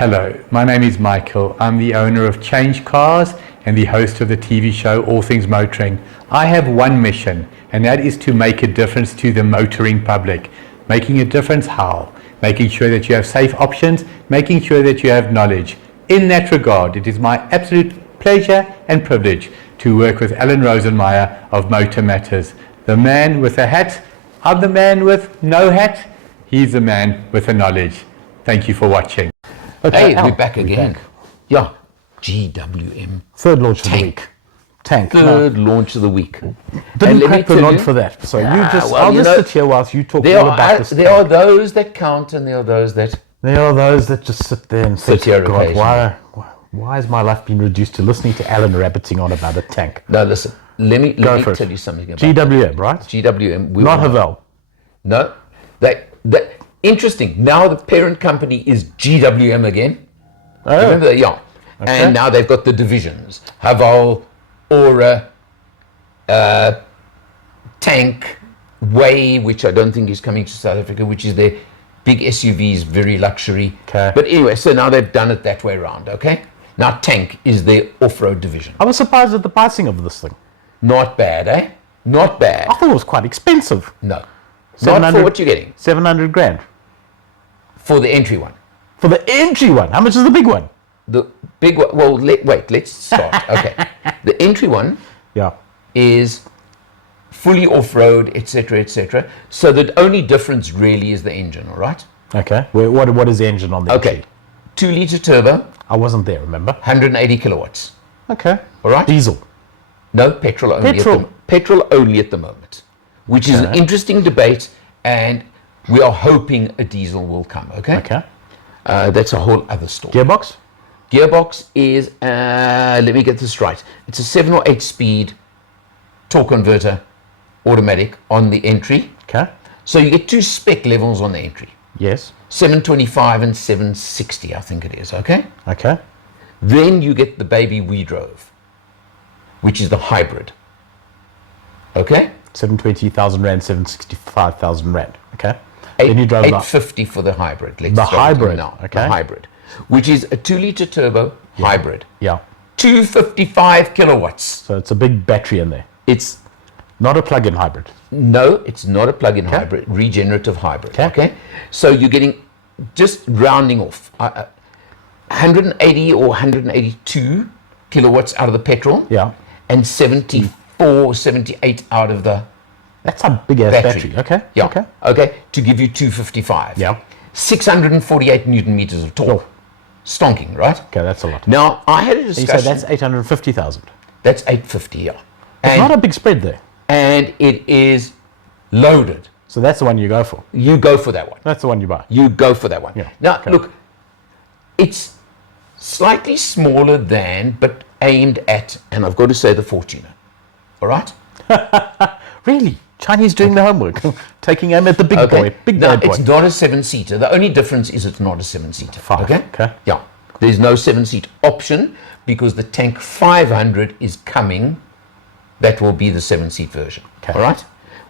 Hello, my name is Michael. I'm the owner of Change Cars and the host of the TV show All Things Motoring. I have one mission, and that is to make a difference to the motoring public. Making a difference how? Making sure that you have safe options, making sure that you have knowledge. In that regard, it is my absolute pleasure and privilege to work with Alan Rosenmeyer of Motor Matters. The man with a hat, I'm the man with no hat, he's the man with the knowledge. Thank you for watching. Okay, we're back again. Yeah, GWM. Third launch of the week. Tank. Third launch of the week. Didn't crack the nod for that. So I'll just sit here whilst you talk all about this. There are those that count and there are those that... just sit there and say, God, why has my life been reduced to listening to Alan rabbiting on about a tank? No, listen, let me tell you something about GWM, right? GWM. Not Havel. No. Interesting. Now the parent company is GWM again. Oh. Remember that? Yeah. Okay. And now they've got the divisions. Haval, Aura, Tank, Way, which I don't think is coming to South Africa, which is their big SUVs, very luxury. Okay. But anyway, so now they've done it that way around, okay? Now Tank is their off-road division. I was surprised at the pricing of this thing. Not bad, eh? Not bad. I thought it was quite expensive. No. Not for what you're getting. 700 grand. For the entry one. For the entry one? How much is the big one? The big one, well, let's start. Okay. The entry one is fully off-road, etc., etc. So the only difference really is the engine, all right? Okay. What is the engine on the Okay. 2-litre turbo. I wasn't there, remember? 180 kilowatts. Okay. All right? Diesel. No, petrol only. Petrol only at the moment, which is an interesting debate, and we are hoping a diesel will come, okay? Okay. That's a whole other story. Gearbox? Gearbox is, let me get this right. It's a 7 or 8 speed torque converter, automatic on the entry. Okay. So you get 2 spec levels on the entry. Yes. 725 and 760, I think it is, okay? Okay. Then you get the baby we drove, which is the hybrid. Okay? 720,000 rand, 765,000 rand. Okay. Then you drove 850 for the hybrid. The hybrid. Now. Okay. The hybrid, which is a 2-litre turbo hybrid. Yeah. 255 kilowatts. So it's a big battery in there. It's not a plug-in hybrid. No, it's not a plug-in hybrid. Regenerative hybrid. Okay. So you're getting, just rounding off, 180 or 182 kilowatts out of the petrol. Yeah. And 74, 78 out of the... That's a big ass battery. Okay. Yeah. Okay. Okay. To give you 255. Yeah. 648 Newton meters of torque. Stonking, right? Okay, that's a lot. Now, I had a discussion. You said that's 850,000. That's 850, yeah. It's not a big spread there. And it is loaded. So that's the one you go for. You go for that one. That's the one you buy. You go for that one. Yeah. Now, look, it's slightly smaller than, but aimed at, and I've got to say, the Fortuner. All right? Really? Chinese doing the homework. Taking aim at the big boy. Big bad boy. It's not a 7-seater. The only difference is it's not a 7-seater. 5. Okay. Yeah. There's no 7-seat option because the Tank 500 is coming. That will be the 7-seat version. Okay. All right?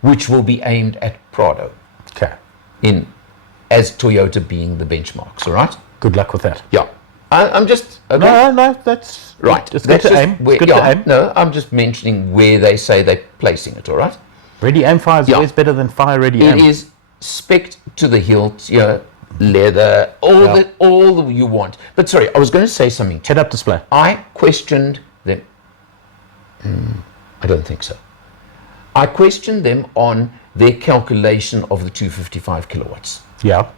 Which will be aimed at Prado. Okay. As Toyota being the benchmarks. All right? Good luck with that. Yeah. I'm just... Okay. No, that's... Right. It's good to aim. It's good to aim. No, I'm just mentioning where they say they're placing it, all right? Ready aim fire is always better than fire ready aim. It is spec'd to the hilt, leather, all you want. But sorry, I was going to say something. Head-up display. I questioned them. I don't think so. I questioned them on their calculation of the 255 kilowatts. Yeah.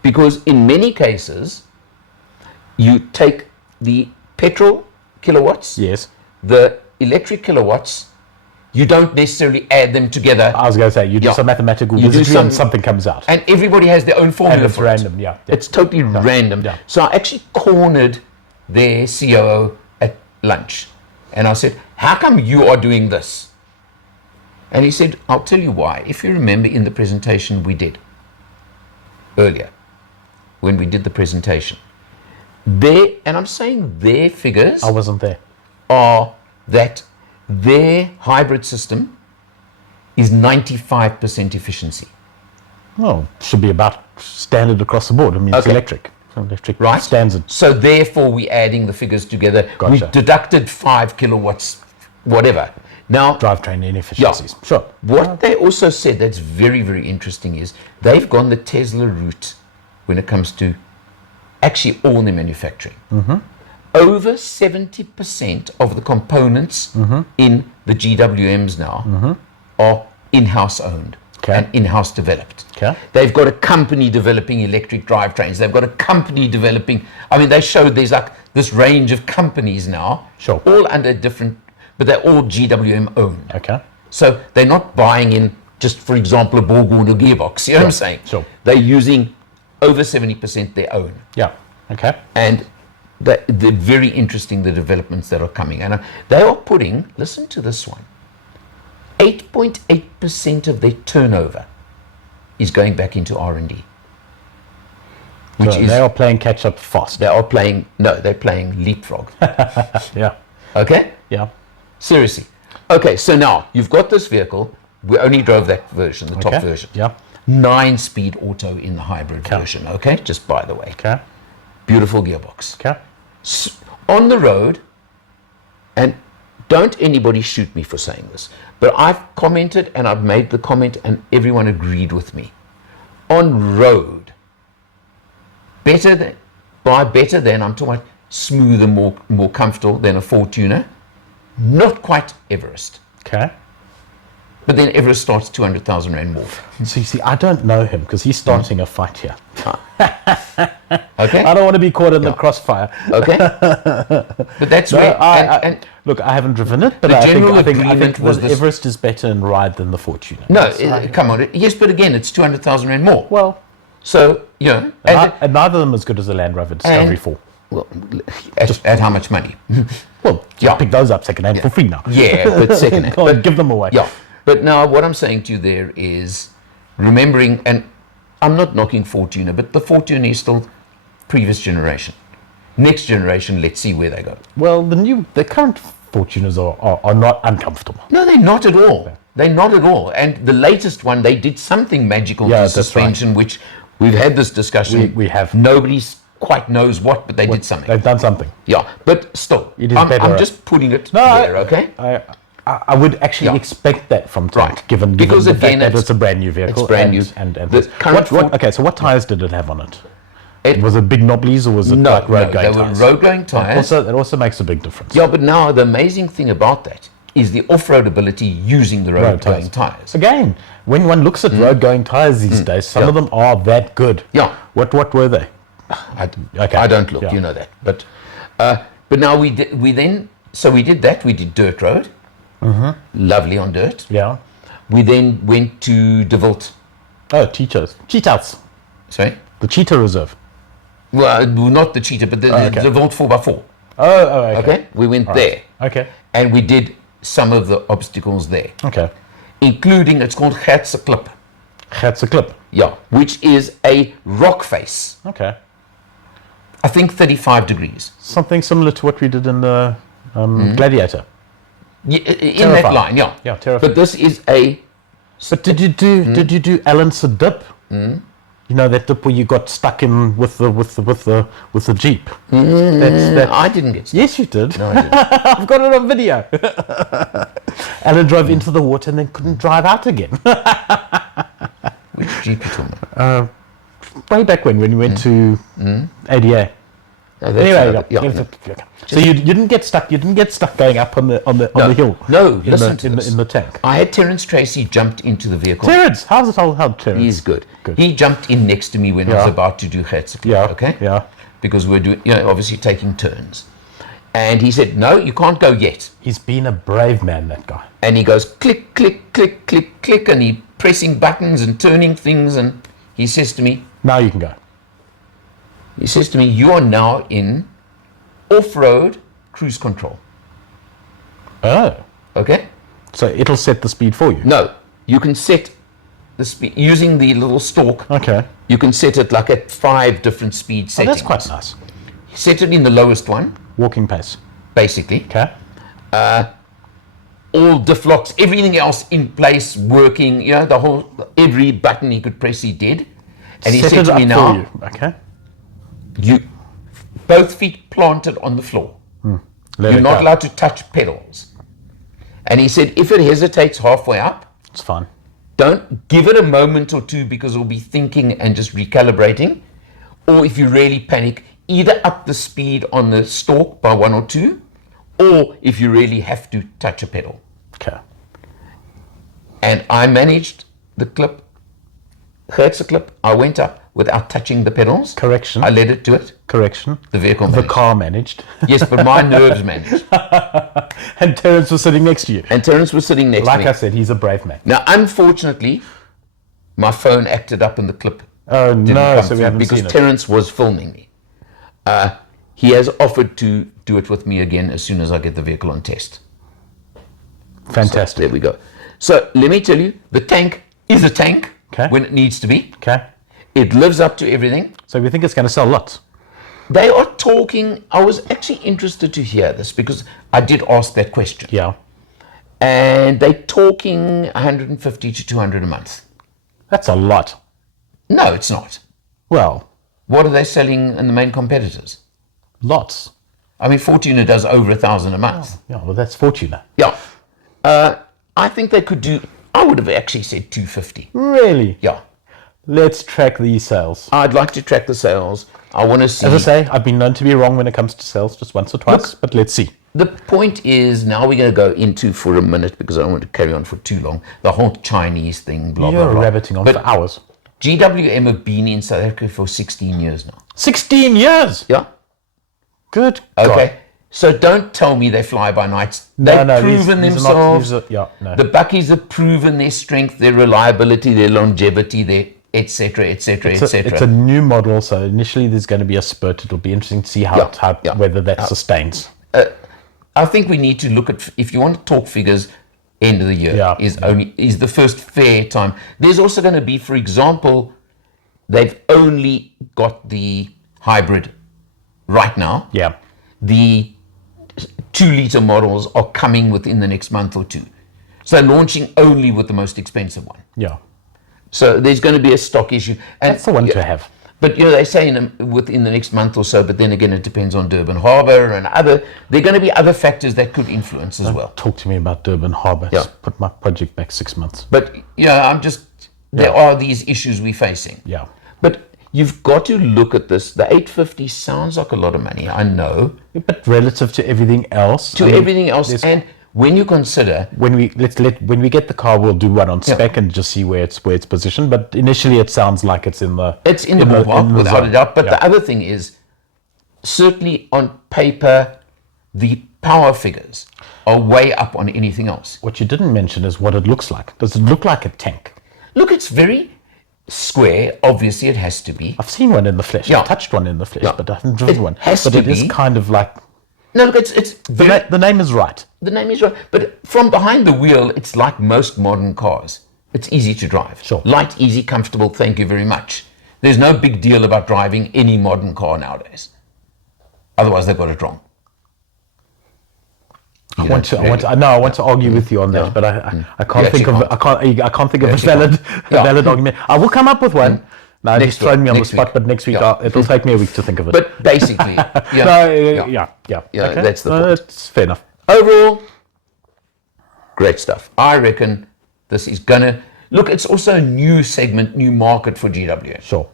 Because in many cases, you take the petrol kilowatts, yes, the electric kilowatts, you don't necessarily add them together. I was going to say, you do some mathematical wizardry and something comes out. And everybody has their own formula and it's random, yeah. It's totally random. Yeah. So I actually cornered their COO at lunch. And I said, how come you are doing this? And he said, I'll tell you why. If you remember in the presentation we did earlier, when we did the presentation, and I'm saying their figures. I wasn't there. Are that their hybrid system is 95% efficiency. Well, should be about standard across the board. I mean, it's electric. Electric right? standard. So therefore, we're adding the figures together. Gotcha. We deducted 5 kilowatts, whatever. Now, Drivetrain inefficiencies. Sure. what they also said that's very, very interesting is they've gone the Tesla route when it comes to actually all the manufacturing. Over 70% of the components in the GWMs now are in-house owned and in-house developed. They've got a company developing electric drivetrains. They've got a company developing, I mean, they showed there's like this range of companies now, Sure. all under different, but they're all GWM owned. Okay. So they're not buying in just, for example, a Borgward or gearbox. You know what I'm saying? Sure. They're using over 70% their own. Yeah. Okay. And they're very interesting, the developments that are coming. And they are putting, listen to this one, 8.8% of their turnover is going back into R&D. Which So is, they are playing catch up fast. they're playing leapfrog. Yeah. Okay? Yeah. Seriously. Okay, so now you've got this vehicle. We only drove that version, the top Okay. version. Yeah. 9-speed auto in the hybrid version, okay? Just by the way. Okay. Beautiful gearbox. Okay. On the road, and don't anybody shoot me for saying this, but I've commented and I've made the comment and everyone agreed with me. On road, better than, I'm talking about smoother, more comfortable than a Fortuner. Not quite Everest. Okay. But then Everest starts 200,000 Rand more. So you see, I don't know him because he's starting a fight here. Okay? I don't want to be caught in the crossfire. Okay? But that's No, where... look, I haven't driven it, but The I think, general I think agreement the was this- Everest is better in ride than the Fortuner. No, come on. Yes, but again, it's 200,000 Rand more. Well, So, you know... and neither of them as good as the Land Rover Discovery 4. Well, at how much money? Well, Yeah. pick those up second hand for free now. Yeah, but second hand. Go on, But, give them away. yeah, but now what I'm saying to you there is remembering, and I'm not knocking Fortuner, but the Fortuner is still previous generation. Next generation, let's see where they go. Well, the current Fortuners are not uncomfortable. No, they're not at all. They're not at all. And the latest one, they did something magical Yeah, to that's suspension, which we've had this discussion. We have. Nobody quite knows what, but they did something. They've done something. Yeah, but still, It is I'm better. just putting it No, there, okay? I would actually Yeah. expect that from Tank, Right. given Because the again, fact that it's a brand new vehicle. it's brand new. And The current one- okay, so what tires did it have on it? It- Was it big knobblies or was it No, like road no, going they were tires? road-going tires. That also makes a big difference. Yeah, but now the amazing thing about that is the off-road ability using the road-going tires. Again, when one looks at road going tires these days, some of them are that good. Yeah. What were they? I don't look, Yeah. you know that. But now we did that. We did dirt road. Lovely on dirt. Yeah. We then went to De Wilt. Oh, Cheetahs. Sorry? The Cheetah Reserve. Well, not the Cheetah, but the okay. De Wilt 4x4. Oh, okay. Okay? We went there. Okay. And we did some of the obstacles there, Okay. including, it's called Gertse Klip. That's a clip. Yeah, which is a rock face. Okay. I think 35 degrees. Something similar to what we did in the Gladiator. In that Terrifying. line, yeah. Yeah, terrifying. But this is a... But did you do Alan's dip? You know that dip where you got stuck in with the Jeep. I didn't get stuck. Yes, you did. No, I didn't. I've got it on video. Alan drove into the water and then couldn't drive out again. Which Jeep you talking about? Way back when we went to ADA. No, that's Anyway, yeah, yeah. no. Okay. So you didn't get stuck. You didn't get stuck going up on the hill. No, listen to this. in the tank. I had Terence Tracy jumped into the vehicle. Terence, how's it all held, Terence? He's good. Good. He jumped in next to me when I was Yeah. about to do Gertse Klip, Yeah. okay? Yeah. Because we're doing, obviously taking turns. And he said, no, you can't go yet. He's been a brave man, that guy. And he goes click, click, click, click, click, and he pressing buttons and turning things. And he says to me, Now you can go. you are now in off-road cruise control. Oh. Okay? So it'll set the speed for you. No, you can set the speed using the little stalk. Okay. You can set it like at 5 different speed Oh, settings. that's quite nice. Set it in the lowest one, Walking pace. basically. Okay. All diff locks, everything else in place, working. Every button he could press, he did. And he Set said it to me up now, for you. Okay. you both feet planted on the floor. Let You're it not go. allowed to touch pedals. And he said, if it hesitates halfway up, It's fine. don't give it a moment or two because it'll be thinking and just recalibrating. Or if you really panic, either up the speed on the stalk by 1 or 2, or if you really have to touch a pedal. Okay. And I managed the clip, hertz clip. I went up without touching the pedals. Correction. I let it do it. Correction. The vehicle The managed. car managed. Yes, but my nerves managed. And Terence was sitting next to you. And Terence was sitting next to Like me. I said, he's a brave man. Now, unfortunately, my phone acted up in the clip. Oh, Didn't no, come so we through haven't because seen it. Terence was filming me. He has offered to do it with me again as soon as I get the vehicle on test. Fantastic. There we go. So let me tell you, the tank is a tank Okay. when it needs to be. Okay. It lives up to everything. So we think it's going to sell lots. They are talking, I was actually interested to hear this because I did ask that question. Yeah. And they're talking 150 to 200 a month. That's a lot. No, it's not. Well, What are they selling in the main competitors? lots. I mean, Fortuna does over 1,000 a month. Yeah, well, that's Fortuna. Yeah. I think they could do, I would have actually said 250. Really? Yeah. Let's track these sales. I'd like to track the sales. I want to see. As I say, I've been known to be wrong when it comes to sales, just once or twice, but let's see. The point is, now we're going to go into for a minute because I don't want to carry on for too long. The whole Chinese thing, blah, You're blah, blah. rabbiting on But for hours. GWM have been in South Africa for 16 years now. 16 years! Yeah. Good Okay. God. So don't tell me they fly by nights. No, They've no, proven these are not- themselves. these are- yeah, no. The Buckies have proven their strength, their reliability, their longevity, their etc., etc., It's a etc. new model, so initially there's going to be a spurt. It'll be interesting to see whether that sustains. I think we need to look at, if you want to talk figures, end of the year is the first fair time. There's also going to be, for example, they've only got the hybrid right now. Yeah. The 2-liter models are coming within the next month or two. So they're launching only with the most expensive one. Yeah. So there's going to be a stock issue. And That's the one to have. But they say within the next month or so, but then again, it depends on Durban Harbour and there are going to be other factors that could influence as well. Talk to me about Durban Harbour. Yeah. It's put my project back 6 months. But, there are these issues we're facing. Yeah. But you've got to look at this. The 850 sounds like a lot of money, I know. But relative to everything else. Everything else, and when you consider when we get the car, we'll do one on spec and just see where it's positioned. But initially, it sounds like it's in the ballpark without zone. a doubt. But Yeah. the other thing is, certainly on paper, the power figures are way up on anything else. What you didn't mention is what it looks like. Does it look like a tank? Look, it's very square. Obviously, it has to be. I've seen one in the flesh. Yeah. I've touched one in the flesh, Yeah. but I haven't driven It one. has But to it is be. kind of like No, look, it's very, the name is right. the name is right. But from behind the wheel, it's like most modern cars. It's easy to drive. Sure. Light, easy, comfortable. Thank you very much. There's no big deal about driving any modern car nowadays. Otherwise, they've got it wrong. I want to argue with you on that, but I can't You think of actually I can't think of a valid argument. I will come up with one. No, Next just thrown me on the next spot, week. but next week Yeah. it'll take me a week to think of it. But basically, yeah. Okay. that's the point. That's fair enough. Overall, great stuff. I reckon this is gonna look. It's also a new segment, new market for GWM. Sure.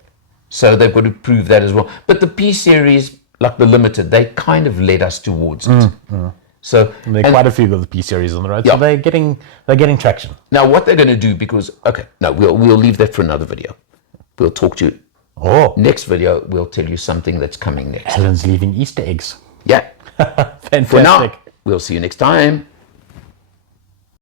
So they've got to prove that as well. But the P series, like the limited, they kind of led us towards it. So There are quite a few of the P series on the road, Yeah. so they're getting traction. now what they're going to do, because we'll leave that for another video. We'll talk to you Oh, next video. We'll tell you something that's coming next. Helen's leaving Easter eggs. Yeah. Fantastic. For now, we'll see you next time.